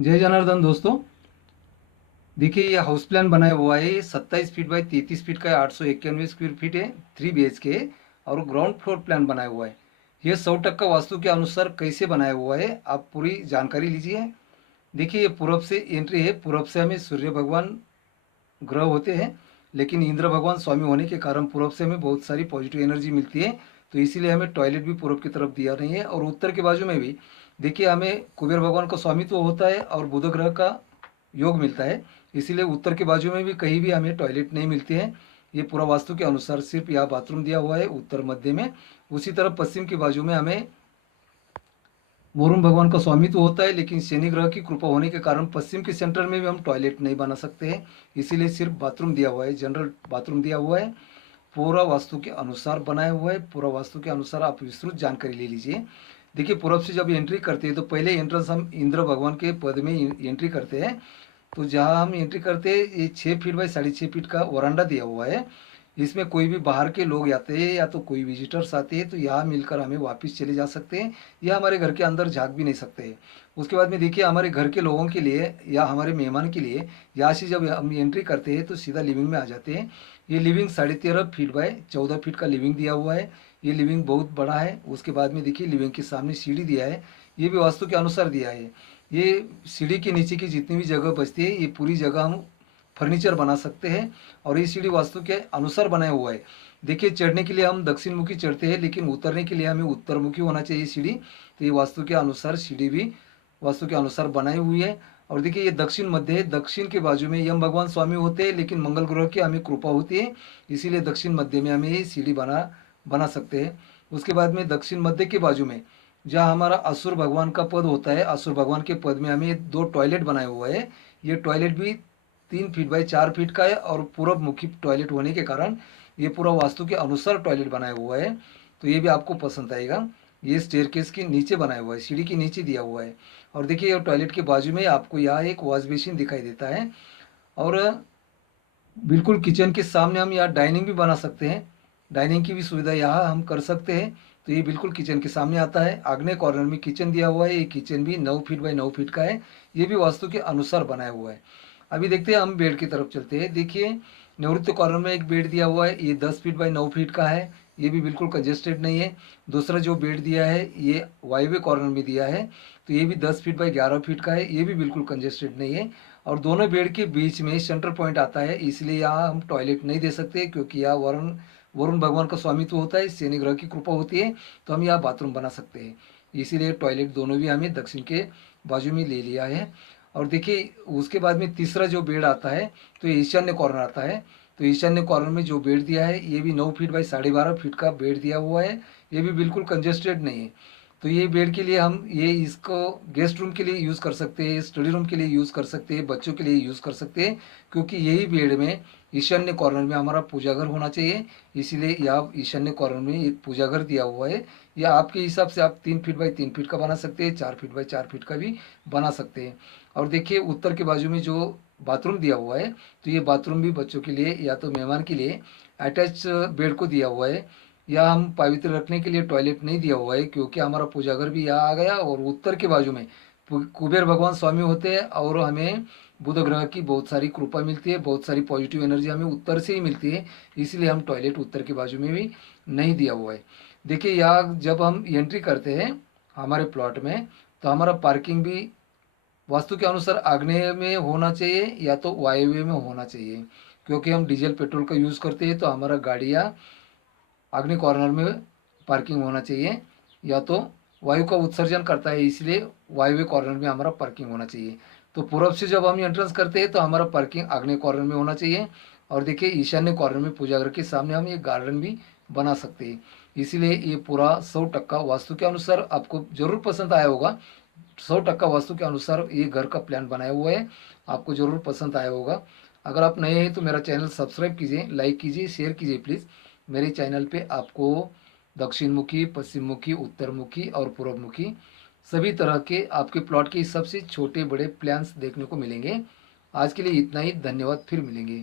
जय जनार्दन दोस्तों। देखिए ये हाउस प्लान बनाया हुआ है। ये 27 फीट बाई 33 फीट का है, 891 स्क्वायर फीट है, 3 BHK है और ग्राउंड फ्लोर प्लान बनाया हुआ है। ये 100% वास्तु के अनुसार कैसे बनाया हुआ है आप पूरी जानकारी लीजिए। देखिए ये पूरब से एंट्री है। पूरब से हमें सूर्य भगवान ग्रह होते हैं, लेकिन इंद्र भगवान स्वामी होने के कारण पूरब से हमें बहुत सारी पॉजिटिव एनर्जी मिलती है। तो इसीलिए हमें टॉयलेट भी पूरब की तरफ दिया नहीं है। और उत्तर के बाजू में भी देखिए हमें कुबेर भगवान का स्वामित्व होता है और बुध ग्रह का योग मिलता है। इसीलिए उत्तर के बाजू में भी कहीं भी हमें टॉयलेट नहीं मिलती है। ये पूरा वास्तु के अनुसार सिर्फ यहाँ बाथरूम दिया हुआ है उत्तर मध्य में। उसी तरह पश्चिम के बाजू में हमें वरुण भगवान का स्वामित्व होता है, लेकिन शनि ग्रह की कृपा होने के कारण पश्चिम के सेंटर में भी हम टॉयलेट नहीं बना सकते हैं। इसीलिए सिर्फ बाथरूम दिया हुआ है, जनरल बाथरूम दिया हुआ है। पूरा वास्तु के अनुसार बनाया हुआ है। पूरा वास्तु के अनुसार आप विस्तृत जानकारी ले लीजिए। देखिए पूरब से जब एंट्री करते हैं तो पहले एंट्रेंस हम इंद्र भगवान के पद में एंट्री करते हैं। तो जहाँ हम एंट्री करते हैं ये 6 फीट बाई 6.5 फीट का वरांडा दिया हुआ है। इसमें कोई भी बाहर के लोग आते हैं या तो कोई विजिटर्स आते हैं तो यहाँ मिलकर हमें वापस चले जा सकते हैं, या हमारे घर के अंदर झाँक भी नहीं सकते हैं। उसके बाद में देखिए हमारे घर के लोगों के लिए या हमारे मेहमान के लिए यहाँ से जब हम एंट्री करते हैं तो सीधा लिविंग में आ जाते हैं। ये लिविंग 13.5 फीट बाय 14 फीट का लिविंग दिया हुआ है। ये लिविंग बहुत बड़ा है। उसके बाद में देखिए लिविंग के सामने सीढ़ी दिया है। ये भी वास्तु के अनुसार दिया है। ये सीढ़ी के नीचे की जितनी भी जगह बचती है ये पूरी जगह हम फर्नीचर बना सकते हैं। और ये सीढ़ी वास्तु के अनुसार बनाया हुआ है। देखिए चढ़ने के लिए हम दक्षिण मुखी चढ़ते हैं, लेकिन उतरने के लिए हमें उत्तर मुखी होना चाहिए सीढ़ी। तो ये वास्तु के अनुसार सीढ़ी भी वास्तु के अनुसार बनाई हुई है। और देखिए ये दक्षिण मध्य है। दक्षिण के बाजू में यम भगवान स्वामी होते हैं, लेकिन मंगल ग्रह की हमें कृपा होती है। इसीलिए दक्षिण मध्य में हमें ये सीढ़ी बना बना सकते हैं। उसके बाद में दक्षिण मध्य के बाजू में जहाँ हमारा असुर भगवान का पद होता है, असुर भगवान के पद में हमें 2 टॉयलेट बनाए हुए हैं। ये टॉयलेट भी 3 फीट बाई 4 फीट का है और पूरब मुखी टॉयलेट होने के कारण ये पूरा वास्तु के अनुसार टॉयलेट बनाया हुआ है। तो ये भी आपको पसंद आएगा। ये स्टेयरकेस के नीचे बनाया हुआ है, सीढ़ी के नीचे दिया हुआ है। और देखिए ये टॉयलेट के बाजू में आपको यहाँ एक वॉश बेसिन दिखाई देता है। और बिल्कुल किचन के सामने हम यहाँ डाइनिंग भी बना सकते हैं। डाइनिंग की भी सुविधा यहाँ हम कर सकते हैं। तो ये बिल्कुल किचन के सामने आता है। आग्नेय कॉर्नर में किचन दिया हुआ है। ये किचन भी 9 फीट बाई 9 फीट का है। ये भी वास्तु के अनुसार बनाया हुआ है। अभी देखते हैं हम बेड की तरफ चलते हैं। देखिए निवृत्त कॉर्नर में एक बेड दिया हुआ है। ये 10 फीट बाई 9 फीट का है। ये भी बिल्कुल कंजेस्टेड नहीं है। दूसरा जो बेड दिया है ये वायव्य कॉर्नर में दिया है। तो ये भी 10 फीट बाई 11 फीट का है। ये भी बिल्कुल कंजेस्टेड नहीं है। और दोनों बेड के बीच में सेंटर पॉइंट आता है। इसलिए यहाँ हम टॉयलेट नहीं दे सकते, क्योंकि यहाँ वरुण वरुण भगवान का स्वामित्व होता है, शनि ग्रह की कृपा होती है। तो हम यहाँ बाथरूम बना सकते हैं। इसीलिए टॉयलेट दोनों भी हमें दक्षिण के बाजू में ले लिया है। और देखिए उसके बाद में तीसरा जो बेड आता है तो ये ईशान्य कॉर्नर आता है। तो ईशान्य कॉर्नर में जो बेड दिया है ये भी 9 फीट बाई 12.5 फीट का बेड दिया हुआ है। ये भी बिल्कुल कंजेस्टेड नहीं है। तो ये बेड के लिए हम ये इसको गेस्ट रूम के लिए यूज़ कर सकते हैं, स्टडी रूम के लिए यूज़ कर सकते हैं, बच्चों के लिए यूज़ कर सकते हैं। क्योंकि यही बेड में ईशान्य कॉर्नर में हमारा पूजा घर होना चाहिए। इसीलिए यहाँ ईशान्य कॉर्नर में एक पूजा घर दिया हुआ है। या आपके हिसाब से आप 3 फीट बाई 3 फीट का बना सकते हैं, 4 फीट बाई 4 फीट का भी बना सकते हैं। और देखिए उत्तर के बाजू में जो बाथरूम दिया हुआ है तो ये बाथरूम भी बच्चों के लिए या तो मेहमान के लिए अटैच बेड को दिया हुआ है। या हम पवित्र रखने के लिए टॉयलेट नहीं दिया हुआ है, क्योंकि हमारा पूजा घर भी यहाँ आ गया। और उत्तर के बाजू में कुबेर भगवान स्वामी होते हैं और हमें बुध ग्रह की बहुत सारी कृपा मिलती है, बहुत सारी पॉजिटिव एनर्जी हमें उत्तर से ही मिलती है। इसलिए हम टॉयलेट उत्तर के बाजू में भी नहीं दिया हुआ है। देखिए यहाँ जब हम एंट्री करते हैं हमारे प्लॉट में तो हमारा पार्किंग भी वास्तु के अनुसार आग्नेय में होना चाहिए या तो वायव्य में होना चाहिए। क्योंकि हम डीजल पेट्रोल का यूज़ करते हैं तो हमारा गाड़ियाँ अग्नि कॉर्नर में पार्किंग होना चाहिए, या तो वायु का उत्सर्जन करता है इसलिए वायव्य कॉर्नर में हमारा पार्किंग होना चाहिए। तो पूर्व से जब हम एंट्रेंस करते हैं तो हमारा पार्किंग आग्नेय कॉर्नर में होना चाहिए। और देखिए ईशान्य कॉर्नर में पूजा घर के सामने हम एक गार्डन भी बना सकते हैं। इसीलिए ये पूरा 100% वास्तु के अनुसार आपको जरूर पसंद आया होगा। 100% वास्तु के अनुसार ये घर का प्लान बनाया हुआ है। आपको ज़रूर पसंद आया होगा। अगर आप नए हैं तो मेरा चैनल सब्सक्राइब कीजिए, लाइक कीजिए, शेयर कीजिए प्लीज़। मेरे चैनल पे आपको दक्षिण मुखी, पश्चिम मुखी, उत्तर मुखी और पूर्व मुखी सभी तरह के आपके प्लॉट के सबसे छोटे बड़े प्लान्स देखने को मिलेंगे। आज के लिए इतना ही। धन्यवाद। फिर मिलेंगे।